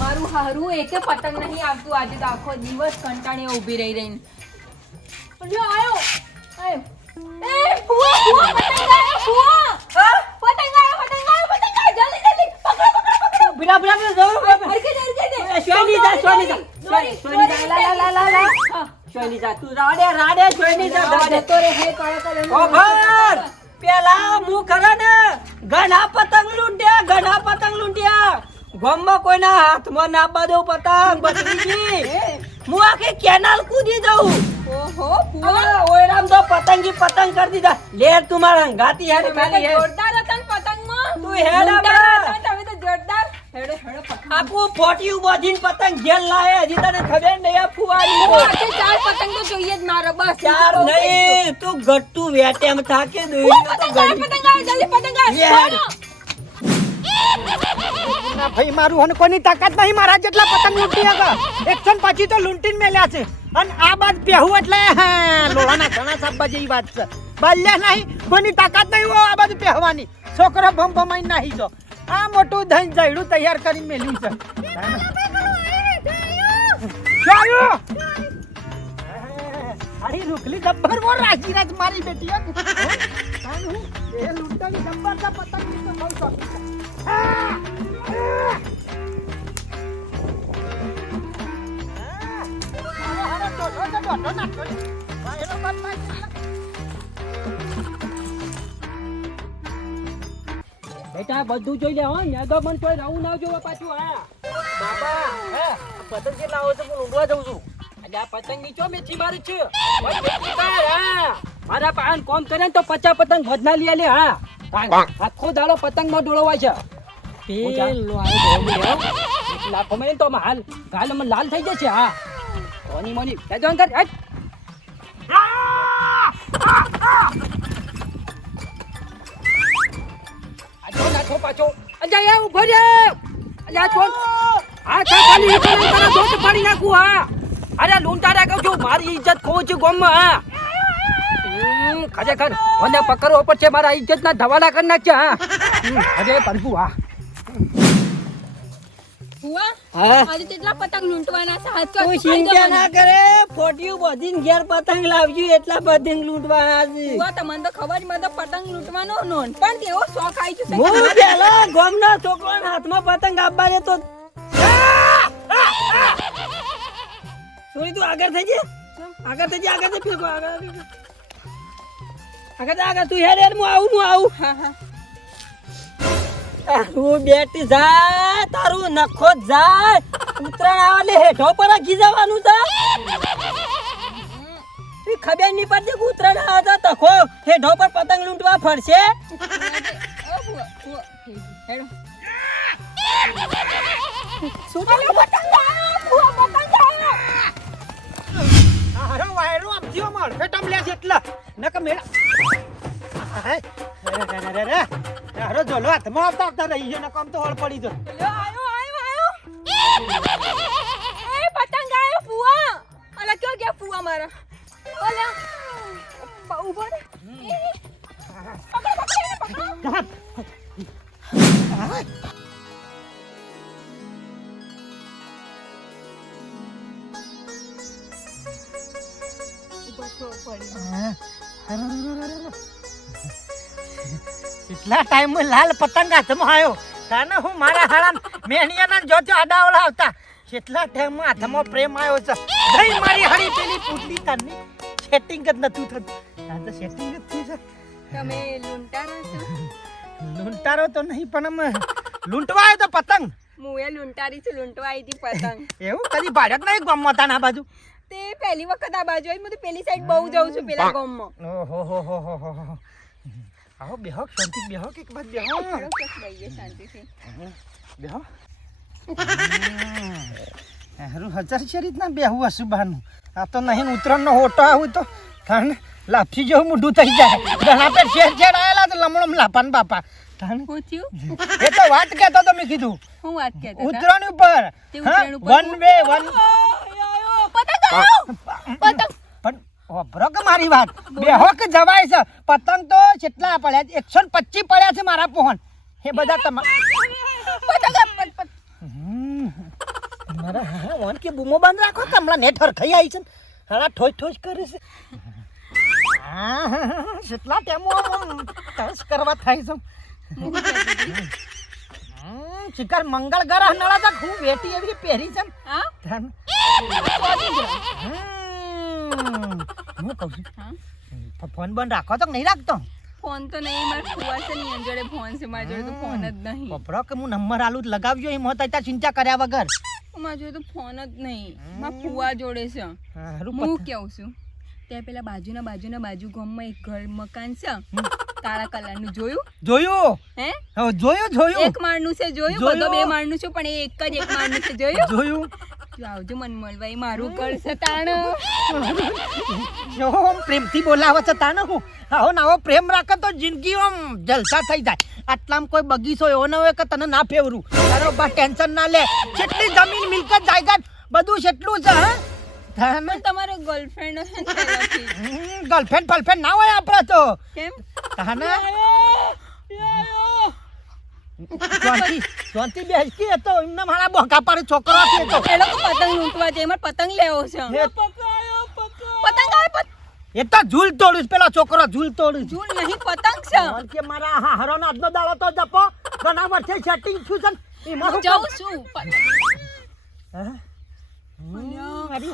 મારું હારું એકે પતંગ નહીં આવતું આજે તો આખો દિવસ કંટાળે ઊભી રહી રહીને લ્યો આયો એ ફુવા પતંગ આયો ફુવા પતંગ આયો જલ્દી પકડો બિલા હરકે દે સોની જા સોની જા તું રાડે સોની જા જતો રે હે કાળા ઓ ભર પેલા મુ ખરા ને ઘણા પતંગ લૂંટ્યા ગોમમાં કોઈના હાથમાં ના બાદો પતંગ બચરીજી હું આખી કેનાલ કૂદી જાઉં ઓહો ફુવા ઓયરામ તો પતંગી પતંગ કરી દીધા લે તુમારા હંગાતી હેડ તમે જોરદાર હતા પતંગમાં તું હેડ તમે તો જોરદાર હેડો પકડ આખું ફોટિયું બોધીને પતંગ જેલ લાય હજી તને ખબર નહીં આ ફુવારી આજે 4 પતંગ તો જોઈએ જ મારો બસ ચાર નહીં તું ગટ્ટુ વેટેમ થાકે દોઈ પતંગ આવે જલ્દી પતંગ આવે ના ભાઈ મારું હન કોની તાકાત નહીં મારા જેટલા પતંગ લૂંટી હકા 125 તો લૂંટીને મેલ્યા છે અને આ બાદ પહેવું એટલે લોહાના ઘણા સાબા જેવી વાત છે બલ્યા નહીં કોની તાકાત નહીં હો આ બાજુ પહેવાની છોકરો ભમ ભમાઈ નહીં તો આ મોટું ધન જઈડું તૈયાર કરીને મેલ્યું છે ચાયો અરે રૂકલી જબ્બર બોલ રાજી રાજ મારી બેટી એ લૂંટાની જબ્બર કા પતંગ ની તો બહુ શોખીન છે બેટા બધું જોઈ લે હો નેદો પણ કોઈ રહું ના જોવા પાછું હા બાપા હે પતંગ કેટલા આવે છે હું ઊંઘવા જાઉં છું અને આ પતંગ ની ચો મેથી મારી છે મારા પાન કોમ કરે ને તો 50 પતંગ ભજના લે લે હા આખો દાડો પતંગ માં ડોળવાય છે પેલો આયો ધોમી લાખો મેં તો હાલ ગાલ માં લાલ થઈ જશે હા કોની મોની લેજો અંકર હટ નાખો પાછો અજા ઉભો રે અજા છોડ આ ખાલી એક તારા દોત પાડી નાખું હા અરે લૂંટારા કહું છું મારી ઇજ્જત ખો છે ગોમમાં હા ખરેખર મને પકડવો પડશે મારા ઇજ્જત ના ધવાલા કરી નાખશે હા અરે પ્રભુ હા ફુવા હા આજે કેટલા પતંગ લૂંટવાના છે હાથ કોઈ ચિંતા ના કરે ફોટિયું બધીને ઘેર પતંગ લાવજો એટલા પતંગ લૂંટવાના છે ફુવા તમને તો ખબર મને તો પતંગ લૂંટવાનો નોન પણ કેવો શોખ આવી છે હું પેલા ગોમના છોકરાના હાથમાં પતંગ આપવા દે તો સોરી તું આગળ થઈ જા આગળ ફેંકો આગળ તું હેડ હું આવું હા તારું બેટી જાય તારું નખો જાય ઉતરાણ આવે એટલે હેઠો પર રાખી જવાનું છે ખબર નહીં પડતી કે ઉતરાણ આવે તો તખો હેઠો પર પતંગ લૂંટવા ફરશે હેડો હારો વાયરો આમ જીઓ માર ફેટમ લે છે એટલા નક મેળા રે હારો જોલો હાથમાં આવતા રહી છે નકમ તો હળ પડી જો આયો એ પતંગ આયો ફુવા અલા ક્યાં ગયા ફુવા મારા ઓલા ઉભો રે પકડ કેટલા ટાઈમ લાલ પતંગ હાથમાં આવ્યો તાને હું મારા હાડા મેણિયાના જોજો આડાવલા આવતા કેટલા ટાઈમ હાથમાં પ્રેમ આવ્યો છે દઈ મારી હળી પેલી પૂટલી તારની સેટિંગ જ નતું થતું આ તો સેટિંગ જ થયું છે તમે લૂંટારા છો લૂંટારો તો નહીં પણ અમે લૂંટવા આવ્યો તો પતંગ હું એ લૂંટારી છું લૂંટવા આવી હતી પતંગ એવું કદી ભાડત નહીં ગામમાં તાના બાજુ તે પહેલી વખત આ બાજુ આવી હું તો પેલી સાઈડ બહુ જાઉં છું પેલા ગામમાં ઓહો હો હો હો હો આવો બેહો શાંતિ બેહો કે બાદ બેહો બઈએ શાંતિથી બેહો હારું હજાર છે રીતના બેહું હશું બહારનું આ તો નહીં ઉતરણનો હોટો આવું તો થાને લાફી જેવું મોઢું થઈ જાય ઘણા પેટ શેર આયેલા તો લમણમ લાપાન બાપા થાને શું થયું એ તો વાત કહેતો તો મેં કીધું હું વાત કહેતા ઉતરણ ઉપર વન વે વન પતંગ આવ્યો પતંગ પણ ઓબરો કે મારી વાત બેહો કે જવાય છે પતંગ તો કેટલા પડ્યા 125 પડ્યા છે મારા પોહન એ બધા તમારા પતંગ કે બૂમો બંધ રાખો કે હમણાં નેટ હરખાઈ આવી છે હાલા ઠોજ ઠોજ કરે છે કેટલા ટેમો તરસ કરવા થાય છે શિકાર મંગળ ગ્રહ નળા તક હું બેટી એવી પહેરી છે હા હું કહું છું ફોન બંધ રાખો તો નહીં રાખતો ફોન તો નહીં મારા ફુવા છે નહીં જોડે ફોન છે મારા જોડે તો ફોન જ નહીં પપડો કે હું નંબર આલું જ લગાવજો એમ હોતા ત્યાં ચિંતા કર્યા વગર મારા જોડે તો ફોન જ નહીં મારા ફુવા જોડે છે હું કેવું છું ત્યાં પેલા બાજુ ગામમાં એક ઘર મકાન છે કાળા કલરનું જોયું હે જોયું એક માળનું છે જોયું બધો બે માળનું છે પણ એ એક જ એક માળનું છે જોયું તું આવજો મન મળવા એ મારું ઘર છે તાણ જો પ્રેમથી બોલાવે છે તાને હું આવો નાવો પ્રેમ રાખે તો જિંદગી આમ જલસા થઈ જાય આટલામાં કોઈ બગીચો એવો ન હોય કે તને ના ફેવરું તારો બા ટેન્શન ના લે જેટલી જમીન મિલકત જાયગાત બધું જેટલું છે પણ તમારો ગર્લફ્રેન્ડ છે ને પહેલાથી ગર્લફ્રેન્ડ ફલફ્રેન્ડ ના હોય આપણે તો કેમ તાને શાંતિ બેસકી હતો એમને મારા બોકા પર છોકરો છે તો એ લોકો પતંગ લૂંટવા જાય મારે પતંગ લેવો છે પતંગ આવે એ તો ઝૂલ તોડું પેલા છોકરો ઝૂલ તોડું ઝૂલ નહીં પતંગ છે કે મારા હારો નો આજનો દાડો તો જપો ઘણા વર્ષે સેટિંગ થયું છે એમાં હું જાઉં છું હા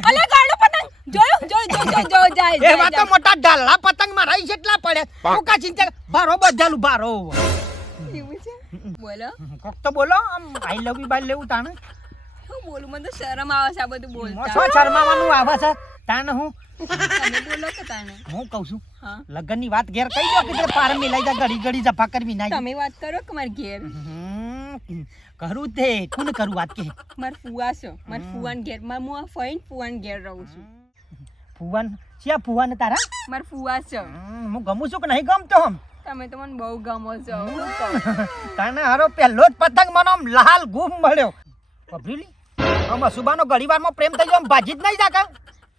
અલે ગાડો પતંગ જોયો જાય એવા તો મોટા ડાલડા પતંગ માં રહી કેટલા પડે તું કા ચિંતા બારો બધાલું બારો એવું છે બોલો કોક તો બોલો આમ આઈ લવ યુ બાય લેવું તાણે હું બોલું મને તો શરમ આવે છે આ બધું બોલતા શું શરમાવાનું આવે છે તાણે હું તમે બોલો કે તાને હું કહું છું હા લગન ની વાત ઘેર કહી દો કે પાર મિલાઈ જા ઘડી જફા કરવી ના તમે વાત કરો કે માર ઘેર કરું તે કોને કરું વાત કે માર ફુવા છે માર ફુવાન ઘેર માં હું આ ફઈન ફુવાન ઘેર રહું છું ફુવાન છે ફુવાન તારા માર ફુવા છે હું ગમું છું કે નહીં ગમતો હમ તમે તો મને બહુ ગમો છો તને હારો પહેલો જ પતંગ મને આમ લાલ ગુમ મળ્યો પબરીલી આમ સુબાનો ઘડીવારમાં પ્રેમ થઈ ગયો આમ ભાજી જ નહીં જાકા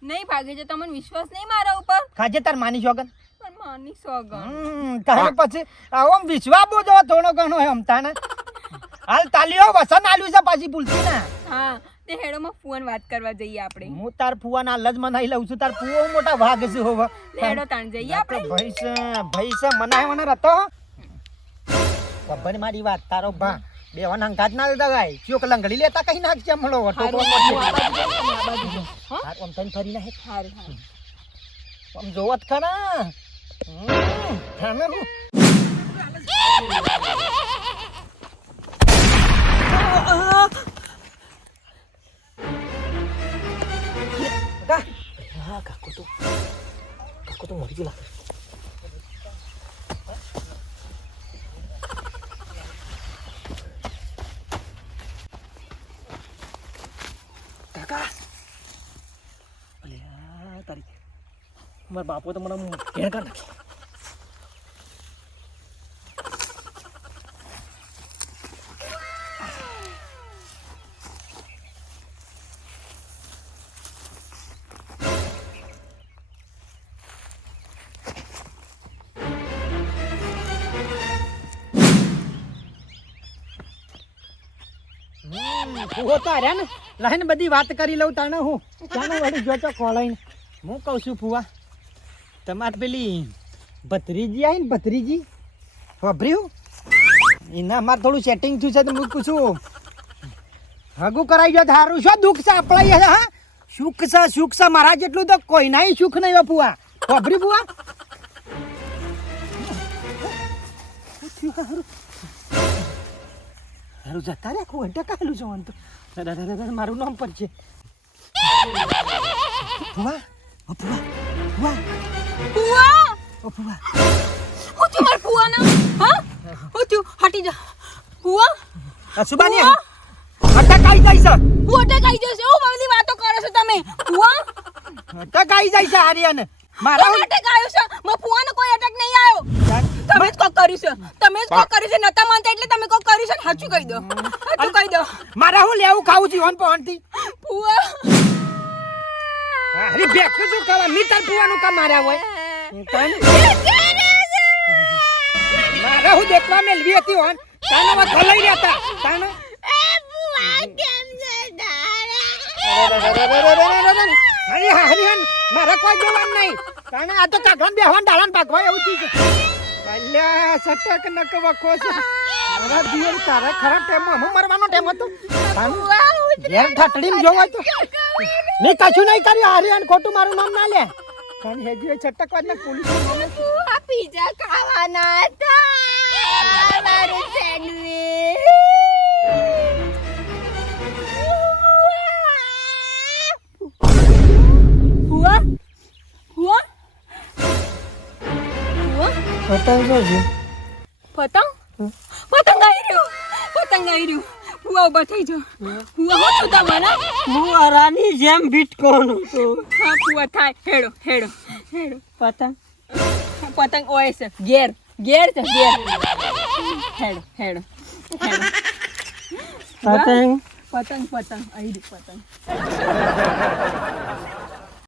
નહીં ભાગે છે તમને વિશ્વાસ નહીં મારા ઉપર ખાજે તાર માની સોગન પણ માની સોગન તારે પછી આમ વિશ્વાસ બહુ જવો થોડો ઘણો એમ તાને હાલ તાલીઓ વસન આલ્યું છે પાછી ભૂલતી ના હા તે હેડોમાં ફુવાન વાત કરવા જઈએ આપણે હું તાર ફુવાના હાલ જ મનાઈ લઉં છું તાર ફુવો મોટા વાઘ છે હોવા હેડો તાણ જઈએ આપણે ભાઈ છે મનાય મને રતો બબ્બન મારી વાત તારો ભા બેવાન હંગાત ના લેતા ગાય ચિયો કે લંગડી લેતા કઈ નાખ છે મળો ટોકો હા ઓમ તન ફરી ના હે હારું ઓમ જોવત ખરા થામે હું કાકો તો મરી ગયો કાકા અલે તારી મારા બાપો તો મને ઘેર કાઢ નાખી ફુવો તો હાર્યા ને લઈને બધી વાત કરી લઉં તાણે હું ચાલો વળી જોતો ખોલાઈને હું કહું છું ફુવા તમારે પેલી ભત્રીજી આવી ને ભત્રીજી વાપર્યું એના અમારે થોડું સેટિંગ થયું છે તો હું પૂછું હગું કરાવી જો સારું શું દુઃખ છે આપણા હા સુખ છે મારા જેટલું તો કોઈ ના સુખ નહીં ફુવા વાપરી ફુવા હારું જતા રે આખું ઘંટા કાલું જવાનું તો મારું નામ પર છે ફુવા હું છું માર ફુવા ના હા હું છું હટી જા ફુવા સુબાની અટકાઈ જાય છે હું અટકાઈ જશે ઓ બધી વાતો કરો છો તમે ફુવા અટકાઈ જાય છે આર્યન મારા અટકાયો છે મ ફુવાનો કોઈ અટક નહીં આવ્યો તમે જ કોક કર્યું છે નતા માનતા એટલે તમે કોક કર્યું છે સાચું કહી દો મારા હું લેવું ખાવું છું ઓન પહોંચતી ફુવા અરે બેઠું છું ખાવા મી તાર ફુવાનું કામ માર્યા હોય મારા હું દેખવા મેલવી હતી ઓન તાના માં ખલાઈ રહ્યા હતા તાના હરિહન મારે કોઈ જોવાનું નહીં કારણ આ તો કાગવાન બેહવાન ડાળાન ભાગવા એવું થયું છે અલ્યા સટક નક વખો છે મારા દિયર તારા ખરા ટેમમાં હું મરવાનો ટેમ હતો ઘેર ઠાટડીમાં જોવો તો નહીં કશું નહીં કર્યું હરિહન ખોટું મારું નામ ના લે કારણ હેજી છટકવા ને પોલીસ આ પીઝા ખાવાના હતા મારું સેન્ડવિચ હુઆ હુઆ હુઆ પતંગ જો પતંગ પતંગ આવી રહ્યું હુઆ ઉભા થઈ જાઓ હુઆ હો તો તમારા હું અરાની જેમ બીટકોન હતો હા હુઆ થાય હેડો હેડો હેડો પતંગ પતંગ ઓય છે ઘેર ઘેર છે ઘેર હેડો હેડો હેડો પતંગ પતંગ પતંગ આવી પતંગ